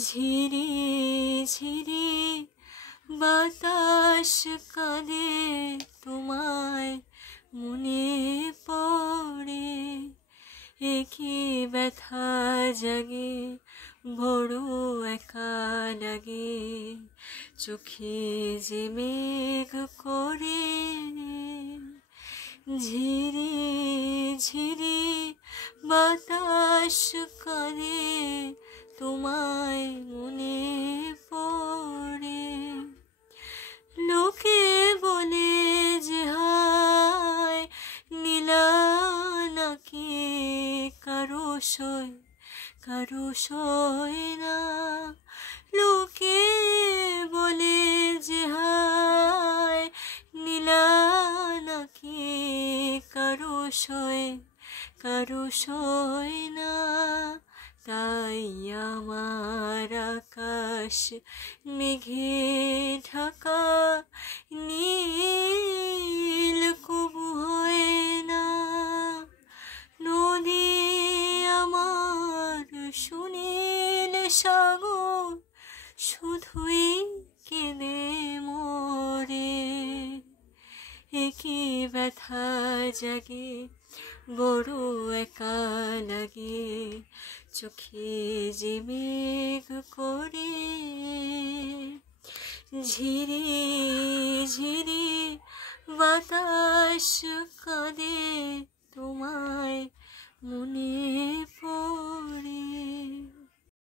ঝিরি ঝিরি বাতাস কাঁদে তোমায় মনে পড়ে, একি ব্যথা জাগে বড় একা লাগে, চোখে যে মেঘ করে। ঝিরি ঝিরি বাতাস কাঁদে তোমায় মনে পড়ে, লোকে বলে যে হায় নীলা নাকি কারো সয় না। লোকে বলে যে হায় নীলা নাকি কারো সয় না। তাই আমার আকাশ মেঘে ঢাকা নীল কবু হয় না। নদী আমার সুনীল সাগর শুধুই কেঁদে মরে, একি ব্যথা জাগে বড় একা লাগে, চোখে যে মেঘ করে। ঝিরি ঝিরি বাতাস কাঁদে তোমায় মনে পড়ে।